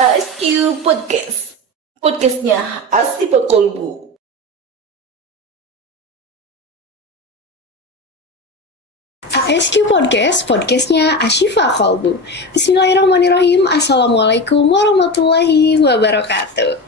ASQ Podcast. Podcastnya Asli Kolbu. ASQ Podcast, podcastnya Ashifa Kolbu. Bismillahirrahmanirrahim. Assalamualaikum warahmatullahi wabarakatuh.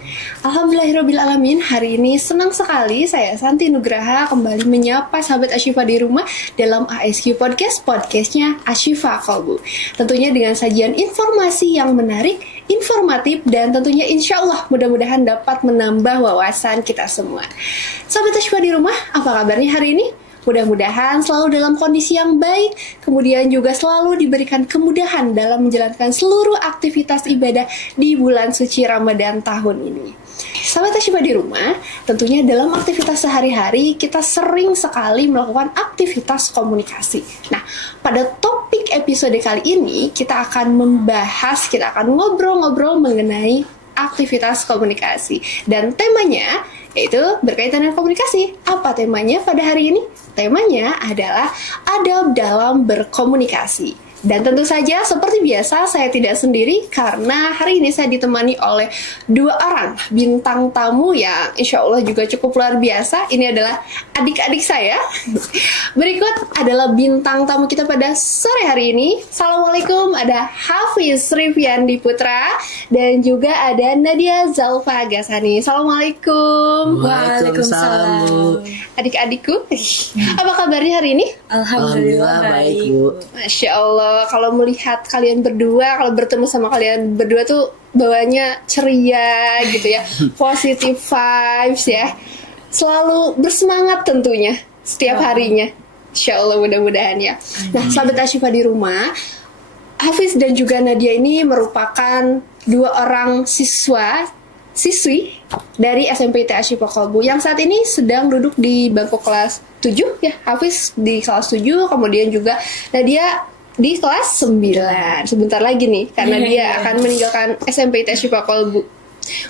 Alhamdulillahirrahmanirrahim. Hari ini senang sekali saya Santi Nugraha kembali menyapa sahabat Ashifa di rumah dalam ASQ Podcast, podcastnya Ashifa Kolbu. Tentunya dengan sajian informasi yang menarik, informatif, dan tentunya insya Allah mudah-mudahan dapat menambah wawasan kita semua. Sahabat Ashifa di rumah, apa kabarnya hari ini? Mudah-mudahan selalu dalam kondisi yang baik, kemudian juga selalu diberikan kemudahan dalam menjalankan seluruh aktivitas ibadah di bulan suci Ramadan tahun ini. Sahabat Ashifa di rumah, tentunya dalam aktivitas sehari-hari kita sering sekali melakukan aktivitas komunikasi. Nah, pada topik episode kali ini kita akan ngobrol-ngobrol mengenai aktivitas komunikasi. Dan temanya yaitu berkaitan dengan komunikasi. Apa temanya pada hari ini? Temanya adalah adab dalam berkomunikasi. Dan tentu saja seperti biasa saya tidak sendiri karena hari ini saya ditemani oleh dua orang bintang tamu yang insya Allah juga cukup luar biasa. Ini adalah adik-adik saya. Berikut adalah bintang tamu kita pada sore hari ini. Assalamualaikum, ada Hafiz Rifyandi Putra dan juga ada Nadia Zalfa Gasani. Assalamualaikum. Waalaikumsalam. Adik-adikku, apa kabarnya hari ini? Alhamdulillah baik, Bu. Masya Allah. Kalau melihat kalian berdua, kalau bertemu sama kalian berdua tuh bawanya ceria gitu ya, positive vibes ya, selalu bersemangat tentunya setiap harinya. Insya Allah mudah-mudahan ya. Nah, sahabat Ashifa di rumah, Hafiz dan juga Nadia ini merupakan dua orang siswi dari SMPT Ashifa Kolbu yang saat ini sedang duduk di bangku kelas 7 ya. Hafiz di kelas 7, kemudian juga Nadia di kelas 9 sebentar lagi nih karena dia akan meninggalkan SMPT Ashifa Kolbu.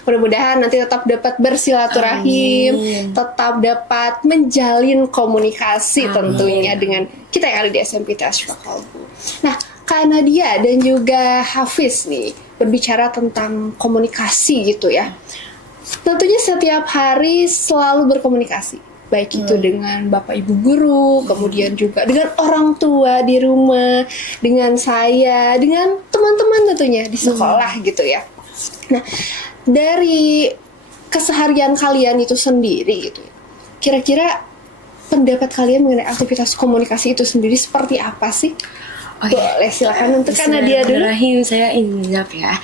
Mudah-mudahan nanti tetap dapat bersilaturahim, tetap dapat menjalin komunikasi tentunya dengan kita yang ada di SMPT Ashifa Kolbu. Nah, Kak Nadia dan juga Hafiz nih berbicara tentang komunikasi gitu ya. Tentunya setiap hari selalu berkomunikasi. Baik itu dengan Bapak Ibu guru, kemudian juga dengan orang tua di rumah, dengan saya, dengan teman-teman tentunya di sekolah gitu ya. Nah, dari keseharian kalian itu sendiri gitu, kira-kira pendapat kalian mengenai aktivitas komunikasi itu sendiri seperti apa sih? Oke. Boleh silakan untuk Nadia dulu. Saya ingin jawab ya.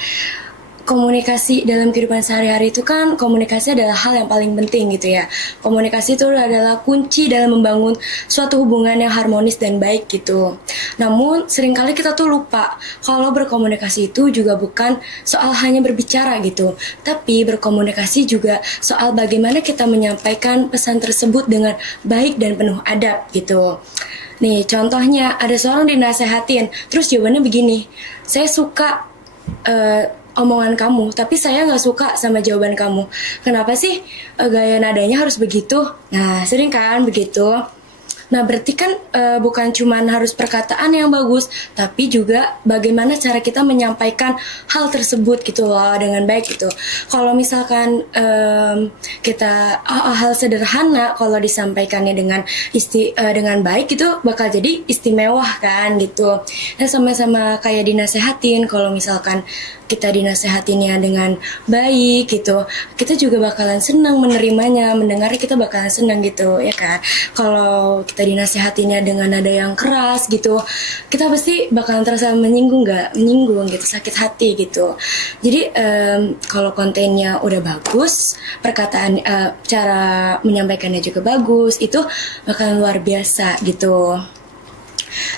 Komunikasi dalam kehidupan sehari-hari itu kan komunikasi adalah hal yang paling penting gitu ya. Komunikasi itu adalah kunci dalam membangun suatu hubungan yang harmonis dan baik gitu. Namun seringkali kita tuh lupa kalau berkomunikasi itu juga bukan soal hanya berbicara gitu, tapi berkomunikasi juga soal bagaimana kita menyampaikan pesan tersebut dengan baik dan penuh adab gitu. Nih contohnya ada seorang dinasehatin, terus jawabannya begini, saya suka omongan kamu, tapi saya nggak suka sama jawaban kamu. Kenapa sih gaya nadanya harus begitu? Nah, sering kan begitu. Nah, berarti kan bukan cuma harus perkataan yang bagus, tapi juga bagaimana cara kita menyampaikan hal tersebut gitu loh dengan baik gitu. Kalau misalkan kita hal sederhana kalau disampaikannya dengan baik itu bakal jadi istimewa kan gitu. Dan sama-sama kayak dinasehatin, kalau misalkan kita dinasehatinnya dengan baik gitu, kita juga bakalan senang menerimanya, mendengarnya kita bakalan senang gitu ya kan. Kalau kita dinasehatinya dengan nada yang keras gitu, kita pasti bakalan terasa menyinggung gitu, sakit hati gitu. Jadi kalau kontennya udah bagus, perkataan cara menyampaikannya juga bagus, itu bakalan luar biasa gitu.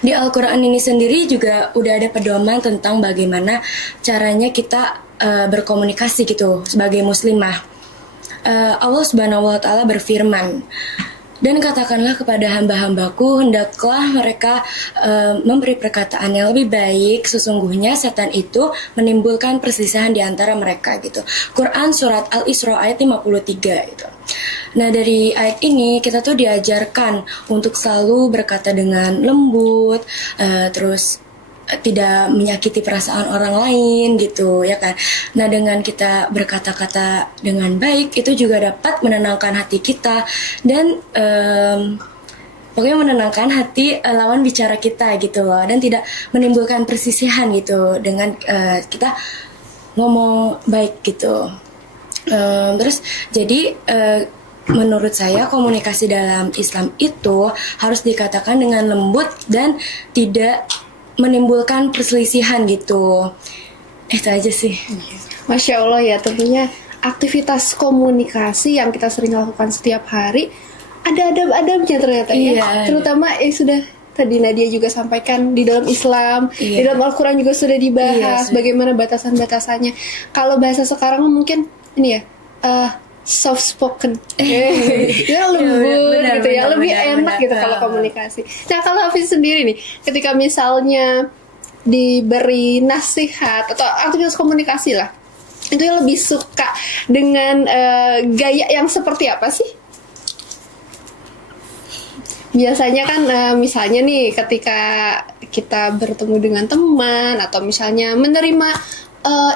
Di Al-Quran ini sendiri juga udah ada pedoman tentang bagaimana caranya kita berkomunikasi gitu sebagai muslimah. Allah Subhanahu wa Ta'ala berfirman, dan katakanlah kepada hamba-hambaku, hendaklah mereka memberi perkataan yang lebih baik. Sesungguhnya setan itu menimbulkan perselisihan di antara mereka gitu. Quran surat Al-Isra ayat 53 gitu. Nah, dari ayat ini kita tuh diajarkan untuk selalu berkata dengan lembut, terus tidak menyakiti perasaan orang lain gitu ya kan. Nah dengan kita berkata-kata dengan baik itu juga dapat menenangkan hati kita dan pokoknya menenangkan hati lawan bicara kita gitu loh, dan tidak menimbulkan persisihan gitu dengan kita ngomong baik gitu. Terus jadi menurut saya komunikasi dalam Islam itu harus dikatakan dengan lembut dan tidak menimbulkan perselisihan gitu. Itu aja sih. Masya Allah ya, tentunya aktivitas komunikasi yang kita sering lakukan setiap hari ada adab-adabnya ternyata ya. Terutama sudah tadi Nadia juga sampaikan di dalam Islam, di dalam Al-Quran juga sudah dibahas bagaimana batasan-batasannya. Kalau bahasa sekarang mungkin ini ya soft spoken, ya lembut gitu ya, lebih enak gitu kalau komunikasi. Nah kalau Hafiz sendiri nih, ketika misalnya diberi nasihat atau aktivitas komunikasi lah, itu yang lebih suka dengan gaya yang seperti apa sih? Biasanya kan misalnya nih ketika kita bertemu dengan teman atau misalnya menerima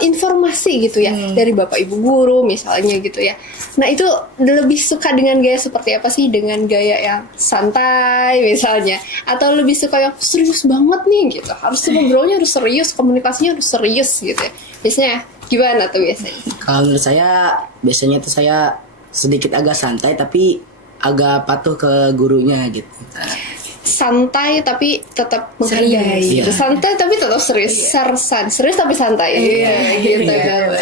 informasi gitu ya dari bapak ibu guru misalnya gitu ya. Nah itu lebih suka dengan gaya seperti apa sih? Dengan gaya yang santai misalnya, atau lebih suka yang serius banget nih gitu, harus ngobrolnya harus serius, komunikasinya harus serius gitu ya. Biasanya gimana tuh biasanya? Kalau menurut saya biasanya tuh saya sedikit agak santai tapi agak patuh ke gurunya gitu. Santai tapi tetap menghargai gitu. Santai tapi tetap serius. Serius tapi santai. Gitu ya.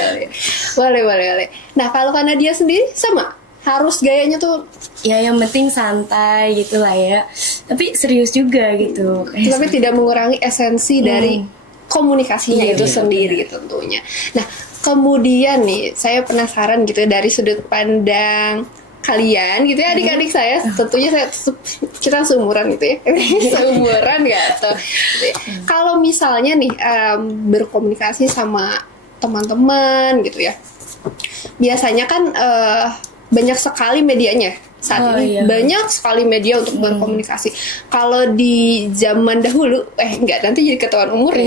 Boleh. Nah kalau karena dia sendiri sama, harus gayanya tuh ya yang penting santai gitu lah ya, tapi serius juga gitu. Tapi tidak mengurangi esensi dari komunikasinya itu sendiri tentunya. Nah kemudian nih saya penasaran gitu dari sudut pandang kalian gitu ya, adik-adik saya, tentunya kita seumuran gitu ya, seumuran gitu ya. Kalau misalnya nih berkomunikasi sama teman-teman gitu ya, biasanya kan banyak sekali medianya saat ini, banyak sekali media untuk berkomunikasi. Kalau di zaman dahulu, enggak, nanti jadi ketahuan umur ya.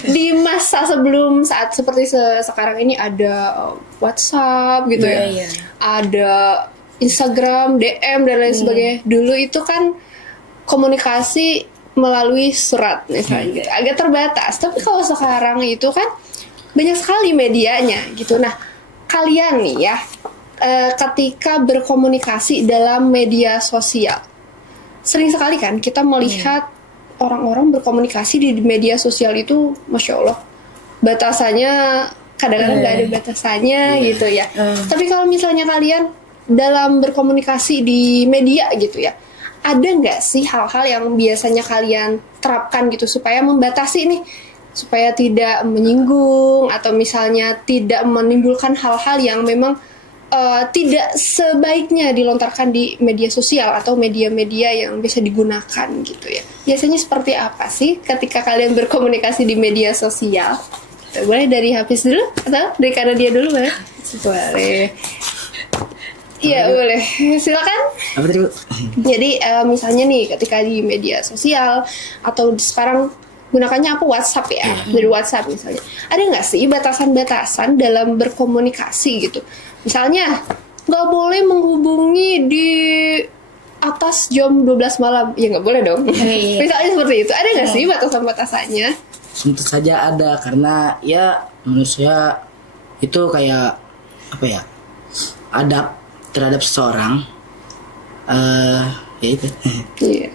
Di masa sebelum saat seperti sekarang ini ada WhatsApp gitu ya, ada Instagram, DM dan lain sebagainya. Dulu itu kan komunikasi melalui surat misalnya, gitu. Agak terbatas. Tapi kalau sekarang itu kan banyak sekali medianya gitu. Nah, kalian nih ya, ketika berkomunikasi dalam media sosial, sering sekali kan kita melihat orang-orang berkomunikasi di media sosial itu, Masya Allah, batasannya kadang-kadang nggak ada batasannya gitu ya. Tapi kalau misalnya kalian dalam berkomunikasi di media gitu ya, ada nggak sih hal-hal yang biasanya kalian terapkan gitu supaya membatasi nih, supaya tidak menyinggung atau misalnya tidak menimbulkan hal-hal yang memang tidak sebaiknya dilontarkan di media sosial atau media-media yang bisa digunakan gitu ya. Biasanya seperti apa sih ketika kalian berkomunikasi di media sosial? Boleh dari Hafiz dulu atau dari Kanadia dulu boleh? Boleh. Iya boleh, silakan. Apa tadi Bu? Jadi misalnya nih ketika di media sosial atau sekarang gunakannya apa, WhatsApp ya, dari WhatsApp misalnya, ada nggak sih batasan-batasan dalam berkomunikasi gitu? Misalnya nggak boleh menghubungi di atas jam 12 malam, ya nggak boleh dong. Misalnya seperti itu, ada nggak sih batasan-batasannya? Tentu saja ada, karena ya manusia itu kayak apa ya, adab terhadap seseorang, ya itu. Iya.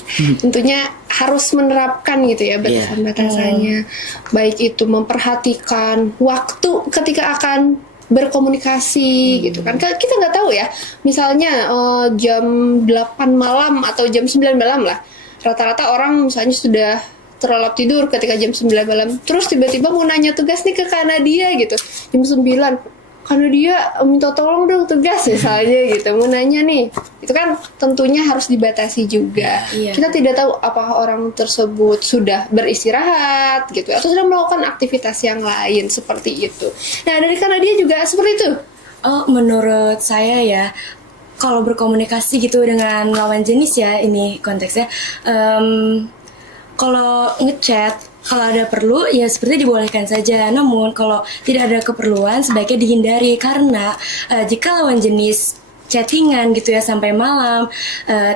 Tentunya harus menerapkan gitu ya batasan-batasannya. Baik itu memperhatikan waktu ketika akan berkomunikasi gitu kan. Kita nggak tahu ya. Misalnya jam 8 malam atau jam 9 malam lah. Rata-rata orang misalnya sudah terlelap tidur ketika jam 9 malam. Terus tiba-tiba mau nanya tugas nih ke Kanadia gitu. Jam 9. Karena dia minta tolong dong tugas misalnya gitu, mau nanya nih, itu kan tentunya harus dibatasi juga. Kita tidak tahu apakah orang tersebut sudah beristirahat gitu atau sudah melakukan aktivitas yang lain seperti itu. Nah dari Kanadia juga seperti itu. Menurut saya ya, kalau berkomunikasi gitu dengan lawan jenis ya, ini konteksnya, kalau ngechat Kalau ada perlu ya seperti dibolehkan saja. Namun kalau tidak ada keperluan sebaiknya dihindari karena jika lawan jenis chattingan gitu ya sampai malam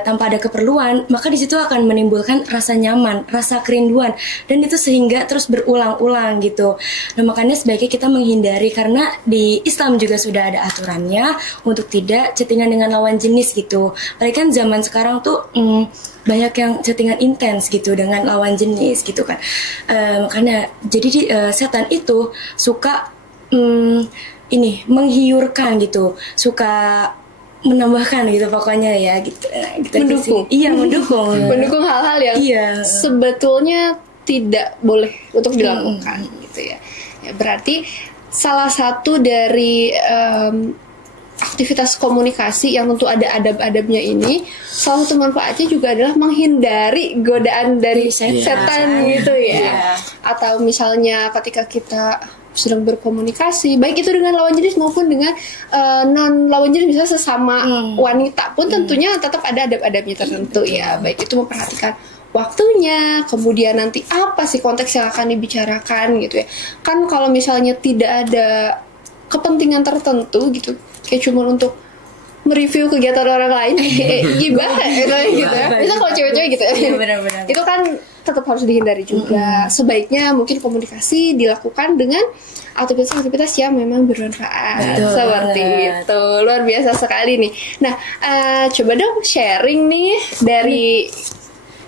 tanpa ada keperluan, maka di situ akan menimbulkan rasa nyaman, rasa kerinduan, dan itu sehingga terus berulang-ulang gitu. Nah makanya sebaiknya kita menghindari karena di Islam juga sudah ada aturannya untuk tidak chattingan dengan lawan jenis gitu. Apalagi kan zaman sekarang tuh banyak yang chattingan intens gitu dengan lawan jenis gitu kan. Makanya jadi setan itu suka menghiurkan gitu, suka menambahkan gitu pokoknya ya gitu. Mendukung. Iya, mendukung. Mendukung hal-hal yang sebetulnya tidak boleh untuk dilakukan gitu ya. Ya berarti salah satu dari aktivitas komunikasi yang tentu ada adab-adabnya ini, salah satu manfaatnya juga adalah menghindari godaan dari setan gitu ya. Atau misalnya ketika kita sedang berkomunikasi, baik itu dengan lawan jenis maupun dengan non lawan jenis, misalnya sesama wanita pun tentunya tetap ada adab-adabnya tertentu ya. Baik itu memperhatikan waktunya, kemudian nanti apa sih konteks yang akan dibicarakan gitu ya. Kan kalau misalnya tidak ada kepentingan tertentu gitu, kayak cuma untuk mereview kegiatan orang lain, gibah gitu ya. Itu kalau cewek-cewek gitu ya. Benar-benar. Itu kan tetap harus dihindari juga. Sebaiknya mungkin komunikasi dilakukan dengan aktivitas-aktivitas yang memang bermanfaat. Seperti itu. Luar biasa sekali nih. Nah, coba dong sharing nih dari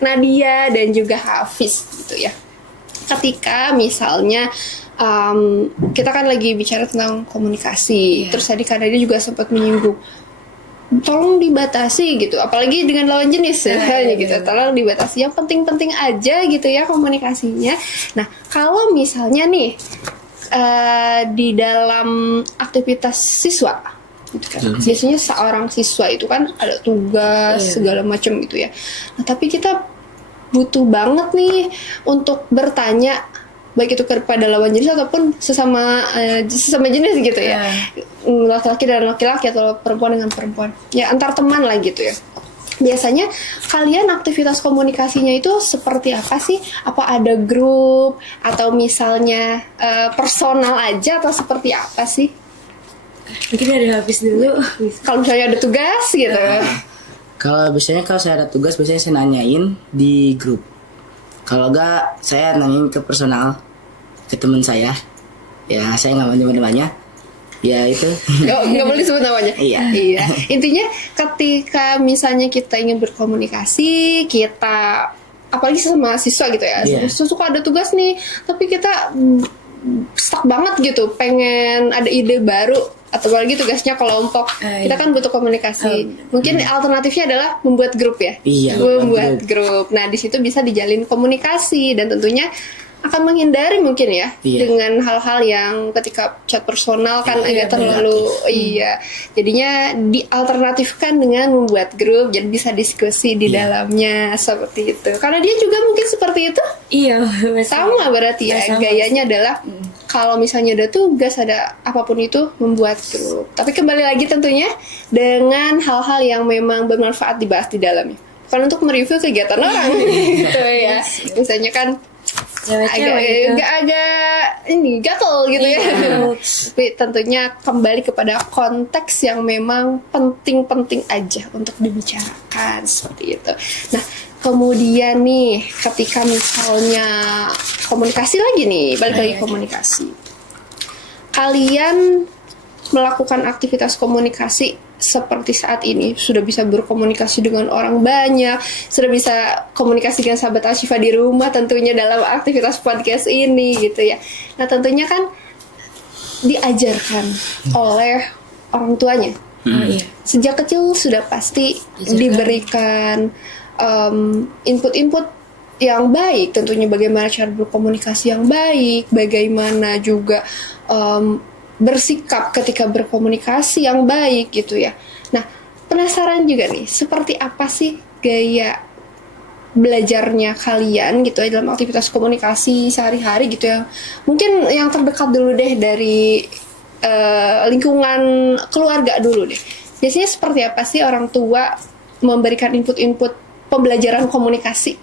Nadia dan juga Hafiz gitu ya. Ketika misalnya kita kan lagi bicara tentang komunikasi, terus tadi kan Nadia juga sempat menyinggung, tolong dibatasi gitu, apalagi dengan lawan jenis gitu. Tolong dibatasi, yang penting-penting aja gitu ya komunikasinya. Nah kalau misalnya nih di dalam aktivitas siswa gitu kan, biasanya seorang siswa itu kan ada tugas segala macam gitu ya. Nah tapi kita butuh banget nih untuk bertanya, baik itu kepada lawan jenis ataupun sesama jenis gitu ya, laki-laki dan laki-laki atau perempuan dengan perempuan ya, antar teman lah gitu ya. Biasanya kalian aktivitas komunikasinya itu seperti apa sih? Apa ada grup atau misalnya personal aja atau seperti apa sih? Mungkin dari Hafiz dulu. Kalau misalnya ada tugas gitu. Kalau saya ada tugas, biasanya saya nanyain di grup. Kalau enggak, saya nanyain ke personal, ke teman saya. Ya, saya nggak mau nyebut namanya. Ya itu. Nggak boleh disebut namanya. Iya. Intinya ketika misalnya kita ingin berkomunikasi, kita apalagi sama siswa gitu ya, suka ada tugas nih, tapi kita stuck banget gitu, pengen ada ide baru. Atau apalagi tugasnya kelompok, kita kan butuh komunikasi. Mungkin alternatifnya adalah membuat grup ya. Iya. Membuat grup. Nah di situ bisa dijalin komunikasi dan tentunya akan menghindari mungkin ya dengan hal-hal yang ketika chat personal kan agak terlalu jadinya dialternatifkan dengan membuat grup, jadi bisa diskusi di dalamnya seperti itu. Karena dia juga mungkin seperti itu. Iya, sama berarti ya. Gayanya adalah kalau misalnya ada tugas, ada apapun itu, membuat grup. Tapi kembali lagi tentunya dengan hal-hal yang memang bermanfaat dibahas di dalamnya. Bukan untuk mereview kegiatan orang gitu ya. Misalnya kan agak ini gatel gitu ya. Tapi tentunya kembali kepada konteks yang memang penting-penting aja untuk dibicarakan seperti itu. Nah, kemudian nih ketika misalnya komunikasi lagi nih, balik lagi komunikasi. Kalian melakukan aktivitas komunikasi seperti saat ini, sudah bisa berkomunikasi dengan orang banyak, sudah bisa komunikasi dengan sahabat Ashifa di rumah tentunya dalam aktivitas podcast ini gitu ya. Nah tentunya kan diajarkan oleh orang tuanya. Sejak kecil sudah pasti diberikan input-input yang baik, tentunya bagaimana cara berkomunikasi yang baik, bagaimana juga bersikap ketika berkomunikasi yang baik gitu ya. Nah, penasaran juga nih, seperti apa sih gaya belajarnya kalian gitu ya dalam aktivitas komunikasi sehari-hari gitu ya. Mungkin yang terdekat dulu deh dari lingkungan keluarga dulu deh. Biasanya seperti apa sih orang tua memberikan input-input pembelajaran komunikasi?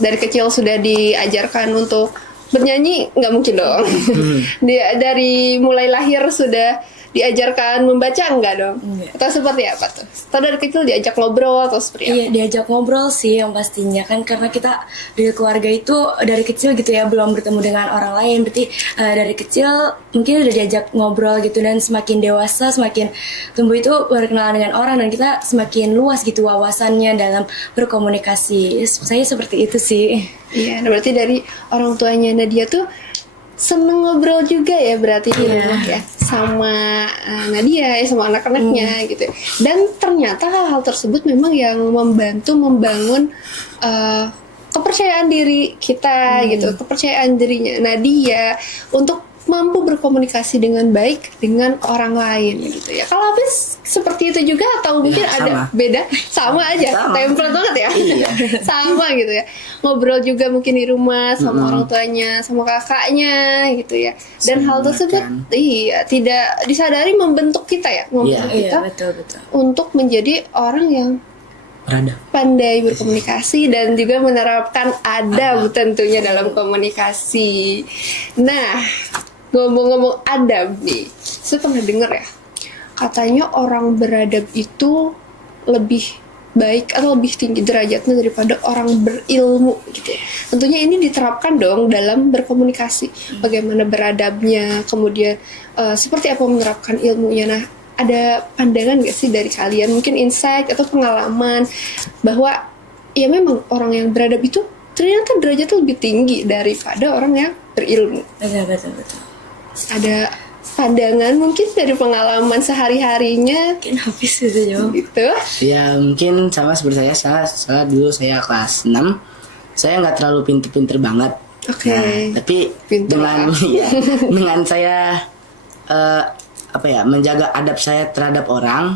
dari kecil sudah diajarkan untuk bernyanyi, nggak mungkin dong. Dia dari mulai lahir sudah diajarkan membaca, enggak dong? Enggak. Atau seperti apa tuh? Atau dari kecil diajak ngobrol atau seperti apa? Iya, diajak ngobrol sih yang pastinya kan, karena kita dari keluarga itu dari kecil gitu ya, belum bertemu dengan orang lain, berarti dari kecil mungkin udah diajak ngobrol gitu, dan semakin dewasa semakin tumbuh itu berkenalan dengan orang, dan kita semakin luas gitu wawasannya dalam berkomunikasi. Saya seperti itu sih. Iya, nah berarti dari orang tuanya Nadia tuh seneng ngobrol juga ya berarti di rumah ya sama Nadia ya, sama anak-anaknya gitu. Dan ternyata hal-hal tersebut memang yang membantu membangun kepercayaan diri kita gitu, kepercayaan dirinya Nadia untuk mampu berkomunikasi dengan baik dengan orang lain gitu ya. Kalau Hafiz seperti itu juga atau mungkin Ya, ada beda? Sama aja, template banget ya. Iya. Sama gitu ya. Ngobrol juga mungkin di rumah sama orang tuanya, sama kakaknya gitu ya. Dan hal tersebut tidak disadari membentuk kita ya, membentuk kita Iya, betul. untuk menjadi orang yang Beradab. pandai berkomunikasi dan juga menerapkan adab tentunya dalam komunikasi. Nah, ngomong-ngomong adab nih, saya pernah dengar ya, katanya orang beradab itu lebih baik atau lebih tinggi derajatnya daripada orang berilmu gitu ya. Tentunya ini diterapkan dong dalam berkomunikasi, bagaimana beradabnya, kemudian seperti apa menerapkan ilmunya. Nah, ada pandangan gak sih dari kalian, mungkin insight atau pengalaman bahwa ya memang orang yang beradab itu ternyata derajatnya lebih tinggi daripada orang yang berilmu? Betul. Ada pandangan mungkin dari pengalaman sehari-harinya Mungkin habis itu jawab. gitu? Ya mungkin sama seperti saya dulu saya kelas 6, saya nggak terlalu pinter-pinter banget. Oke. Nah, tapi Pinter dengan lah. dengan saya menjaga adab saya terhadap orang,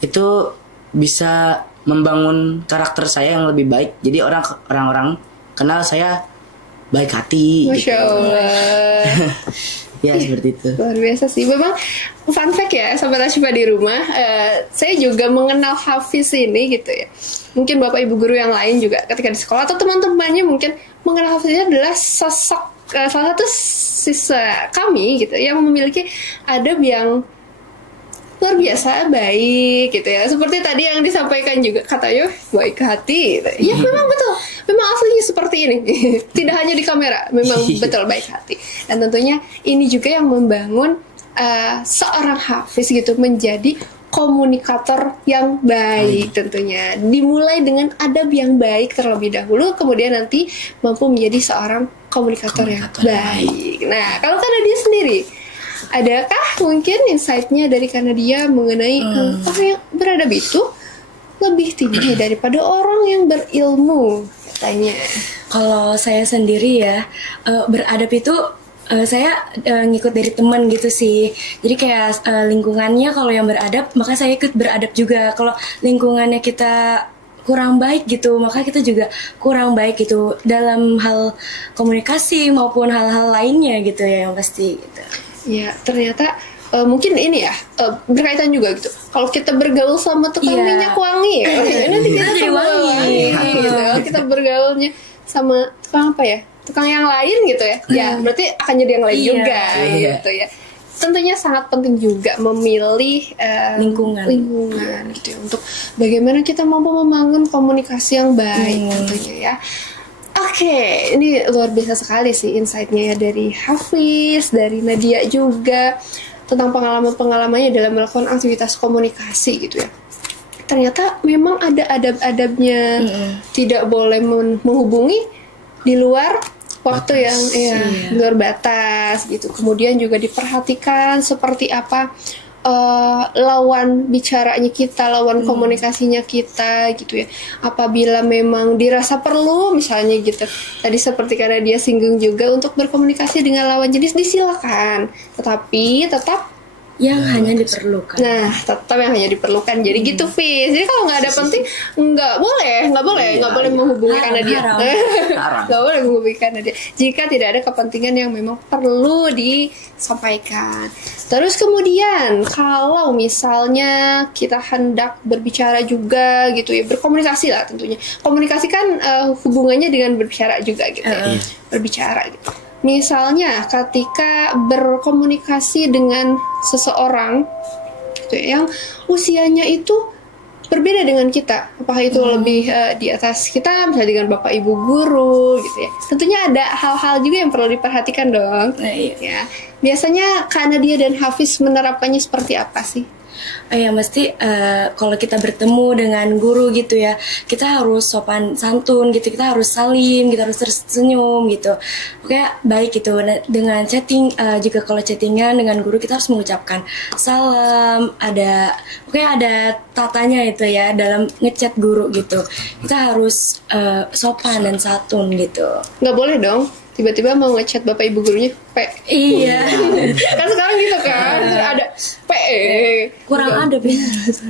itu bisa membangun karakter saya yang lebih baik. Jadi orang-orang kenal saya baik hati. Masya Allah. Ya seperti itu. Luar biasa sih. Memang fun fact ya Sobat Asyifa di rumah, saya juga mengenal Hafiz ini gitu ya. Mungkin Bapak Ibu guru yang lain juga ketika di sekolah atau teman-temannya mungkin mengenal Hafiz ini adalah sosok salah satu siswa kami gitu yang memiliki adab yang luar biasa baik gitu ya. Seperti tadi yang disampaikan juga, katanya baik hati gitu. Ya memang betul, memang aslinya seperti ini. Tidak hanya di kamera, memang betul baik hati. Dan tentunya ini juga yang membangun seorang Hafiz gitu menjadi komunikator yang baik tentunya. Dimulai dengan adab yang baik terlebih dahulu, kemudian nanti mampu menjadi seorang komunikator yang baik. Nah, kalau karena dia sendiri, adakah mungkin insight-nya dari Kanadia mengenai orang yang beradab itu lebih tinggi daripada orang yang berilmu katanya? Kalau saya sendiri ya, beradab itu saya ngikut dari teman gitu sih. Jadi kayak lingkungannya kalau yang beradab, maka saya ikut beradab juga. Kalau lingkungannya kita kurang baik gitu, maka kita juga kurang baik gitu dalam hal komunikasi maupun hal-hal lainnya gitu ya, yang pasti gitu. Ya, ternyata mungkin ini ya berkaitan juga gitu. Kalau kita bergaul sama tukang minyak wangi, nanti kita jadi wangi. gitu. Kita bergaulnya sama tukang apa ya? Tukang yang lain gitu ya. Ya, berarti akan jadi yang lain juga gitu ya. Tentunya sangat penting juga memilih lingkungan gitu ya, untuk bagaimana kita mampu membangun komunikasi yang baik tentunya ya. Oke, ini luar biasa sekali sih insight-nya ya dari Hafiz, dari Nadia juga tentang pengalaman-pengalamannya dalam melakukan aktivitas komunikasi gitu ya. Ternyata memang ada adab-adabnya, tidak boleh menghubungi di luar waktu yang luar batas gitu. Kemudian juga diperhatikan seperti apa lawan bicaranya kita, lawan komunikasinya kita gitu ya. Apabila memang dirasa perlu misalnya gitu, tadi seperti karena dia singgung juga untuk berkomunikasi dengan lawan jenis disilakan, tetapi tetap yang hanya diperlukan. Nah, tetap yang hanya diperlukan. Jadi gitu, Fis. Jadi kalau nggak ada penting, nggak boleh menghubungi Haram, karena dia. haram. Haram. Nggak boleh menghubungi karena dia. Jika tidak ada kepentingan yang memang perlu disampaikan. Terus kemudian, kalau misalnya kita hendak berbicara juga gitu ya, berkomunikasi lah tentunya. Komunikasi kan hubungannya dengan berbicara juga gitu ya. Berbicara gitu. Misalnya ketika berkomunikasi dengan seseorang gitu ya, yang usianya itu berbeda dengan kita, apakah itu lebih di atas kita, misalnya dengan bapak ibu guru gitu ya, tentunya ada hal-hal juga yang perlu diperhatikan dong. Iya. Ya, biasanya Kak Nadia dan Hafiz menerapkannya seperti apa sih? Ya mesti kalau kita bertemu dengan guru gitu ya, kita harus sopan santun gitu, kita harus salim, kita harus tersenyum gitu. Oke, baik gitu. Dengan chatting juga kalau chattingan dengan guru kita harus mengucapkan salam, ada tatanya itu ya dalam ngechat guru gitu. Kita harus sopan dan santun gitu. Nggak boleh dong tiba-tiba mau ngechat bapak ibu gurunya Iya. kan sekarang gitu kan ada Kurang adab ya.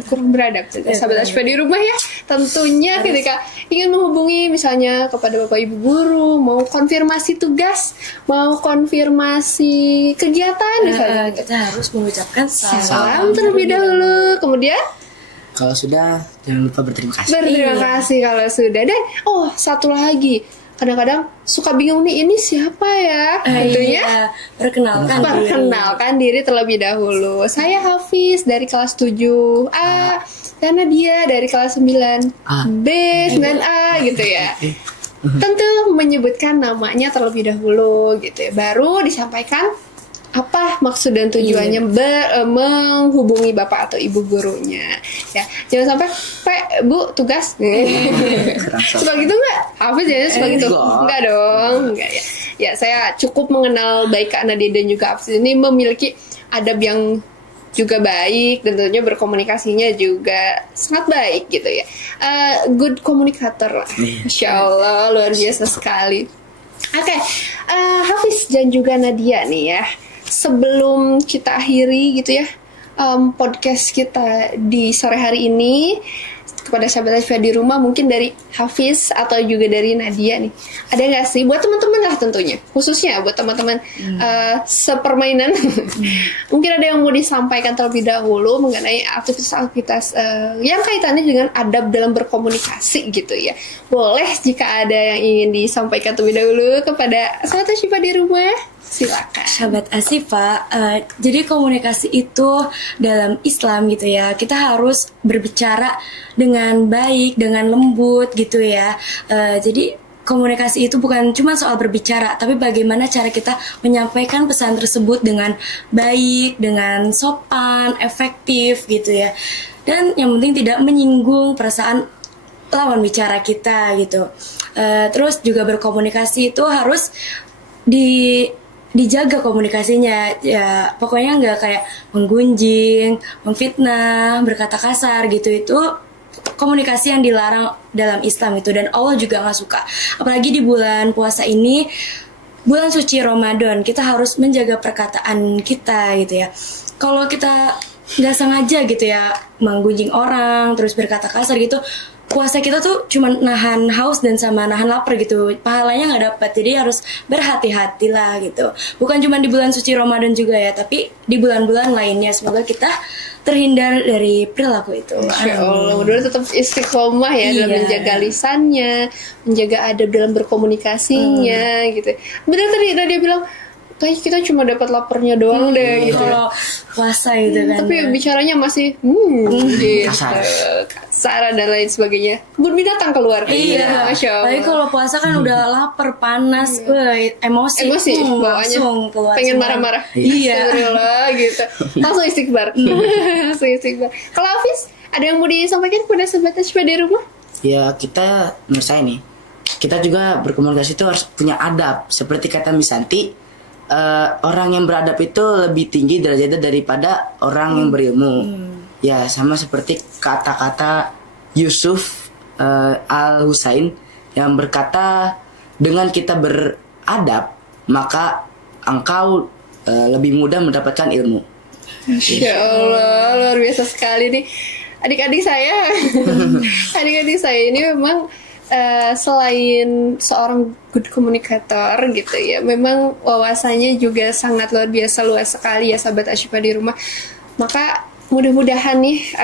kurang beradab. Sahabat Ashfa di rumah ya, tentunya ketika ingin menghubungi misalnya kepada bapak ibu guru, mau konfirmasi tugas, mau konfirmasi kegiatan misalnya, Kita harus mengucapkan salam terlebih dahulu, kemudian Kalau sudah jangan lupa berterima kasih. berterima kasih kalau sudah. Dan satu lagi, kadang-kadang suka bingung nih, ini siapa ya? Tentunya perkenalkan diri terlebih dahulu. Saya Hafiz dari kelas 7A, dan Nadia dari kelas 9B, 9A gitu ya. Tentu menyebutkan namanya terlebih dahulu gitu ya. Baru disampaikan apa maksud dan tujuannya menghubungi bapak atau ibu gurunya ya. Jangan sampai Bu tugas suka gitu nggak? Hafiz ya suka gitu? Enggak dong, enggak ya. Ya saya cukup mengenal baik Kak Nadia dan juga Hafiz ini memiliki adab yang juga baik dan tentunya berkomunikasinya juga sangat baik gitu ya. Good communicator lah. Masya Allah, luar biasa sekali. Oke, Hafiz dan juga Nadia nih ya, sebelum kita akhiri gitu ya podcast kita di sore hari ini, kepada sahabat Ashfa di rumah, mungkin dari Hafiz atau juga dari Nadia nih, ada nggak sih buat teman-teman lah tentunya, khususnya buat teman-teman sepermainan mungkin ada yang mau disampaikan terlebih dahulu mengenai aktivitas-aktivitas yang kaitannya dengan adab dalam berkomunikasi gitu ya. Boleh jika ada yang ingin disampaikan terlebih dahulu kepada sahabat Ashfa di rumah, silakan. Sahabat Asifa, jadi komunikasi itu dalam Islam gitu ya, kita harus berbicara dengan baik, dengan lembut gitu ya. Jadi komunikasi itu bukan cuma soal berbicara, tapi bagaimana cara kita menyampaikan pesan tersebut dengan baik, dengan sopan, efektif gitu ya. Dan yang penting tidak menyinggung perasaan lawan bicara kita gitu. Terus juga berkomunikasi itu harus dijaga komunikasinya ya, pokoknya nggak kayak menggunjing, memfitnah, berkata kasar gitu. Itu komunikasi yang dilarang dalam Islam itu, dan Allah juga nggak suka. Apalagi di bulan puasa ini, bulan suci Ramadan, kita harus menjaga perkataan kita gitu ya. Kalau kita nggak sengaja gitu ya menggunjing orang, terus berkata kasar gitu, puasa kita tuh cuma nahan haus dan sama nahan lapar gitu, pahalanya nggak dapat. Jadi harus berhati-hatilah gitu. Bukan cuma di bulan suci Ramadan juga ya, tapi di bulan-bulan lainnya. Semoga kita terhindar dari perilaku itu. Masya Allah, mudah tetap istiqomah ya dalam menjaga lisannya, menjaga adab dalam berkomunikasinya gitu. Benar tadi dia bilang, kayak kita cuma dapat laparnya doang deh gitu. Kalau puasa gitu kan. Tapi bicaranya masih gitu. Kasar dan lain sebagainya. Kebun binatang keluar. Iya, Masya Allah. tapi kalau puasa kan udah lapar, panas, emosi bawaannya langsung keluar. pengen semua. marah-marah. Iya. Astagfirullah gitu. Langsung istighfar. Langsung istighfar. Kalau Hafiz, ada yang mau disampaikan kepada sahabat Ashfa di rumah? Ya kita, menurut saya nih, kita juga berkomunikasi itu harus punya adab. Seperti kata Miss Santi, orang yang beradab itu lebih tinggi derajatnya daripada orang yang berilmu. Ya sama seperti kata-kata Yusuf Al-Husain yang berkata, dengan kita beradab maka engkau lebih mudah mendapatkan ilmu. Masya Allah, luar biasa sekali nih adik-adik saya. Adik-adik saya ini memang selain seorang good communicator gitu ya, memang wawasannya juga sangat luar biasa, luas sekali ya sahabat Ashifa di rumah. Maka mudah-mudahan nih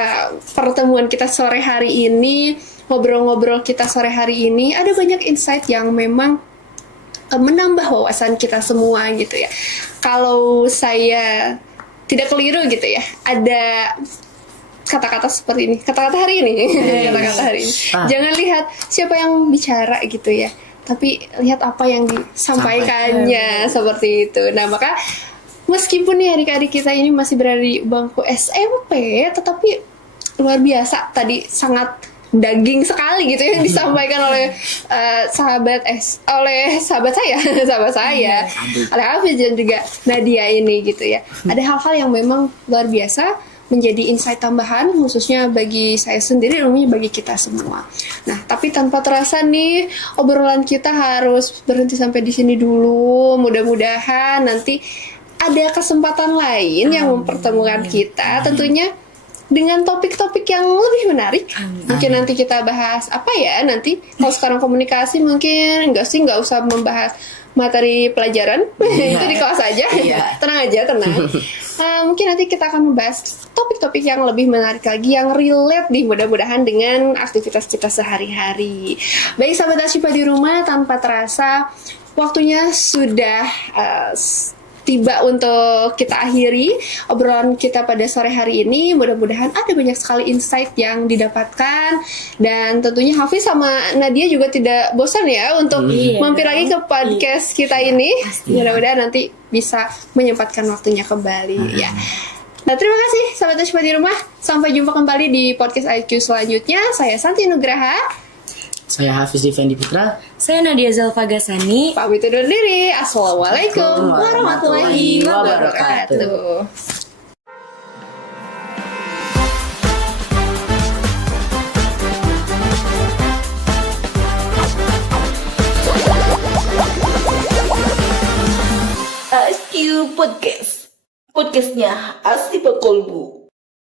pertemuan kita sore hari ini, ngobrol-ngobrol kita sore hari ini, ada banyak insight yang memang menambah wawasan kita semua gitu ya. Kalau saya tidak keliru gitu ya, ada kata-kata seperti ini, kata-kata hari ini, kata-kata hari ini. Jangan lihat siapa yang bicara gitu ya, tapi lihat apa yang disampaikannya, seperti itu. Nah, maka meskipun nih adik-adik kita ini masih berada di bangku SMP, tetapi luar biasa tadi, sangat daging sekali gitu yang disampaikan oleh sahabat saya oleh Hafiz dan juga Nadia ini gitu ya. Ada hal-hal yang memang luar biasa menjadi insight tambahan khususnya bagi saya sendiri, bagi kita semua. Nah, tapi tanpa terasa nih obrolan kita harus berhenti sampai di sini dulu. Mudah-mudahan nanti ada kesempatan lain yang mempertemukan kita, tentunya dengan topik-topik yang lebih menarik. Mungkin nanti kita bahas apa ya nanti. Kalau sekarang komunikasi mungkin nggak usah membahas materi pelajaran. Itu di kelas aja. Tenang aja, tenang. Mungkin nanti kita akan membahas topik-topik yang lebih menarik lagi, yang relate nih mudah-mudahan dengan aktivitas kita sehari-hari. Baik sahabat Ashifa di rumah, tanpa terasa waktunya sudah tiba untuk kita akhiri obrolan kita pada sore hari ini. Mudah-mudahan ada banyak sekali insight yang didapatkan, dan tentunya Hafiz sama Nadia juga tidak bosan ya untuk mampir lagi ke podcast kita ini. Mudah-mudahan nanti bisa menyempatkan waktunya kembali ya. Nah, terima kasih sahabat Ashifa di rumah. Sampai jumpa kembali di podcast IQ selanjutnya. Saya Santi Nugraha. Saya Hafiz Effendi Putra. Saya Nadia Zalfa Gasani. Pamit undur diri. Assalamualaikum warahmatullahi wabarakatuh. IQ Podcast. Podcastnya Asli Kolbu.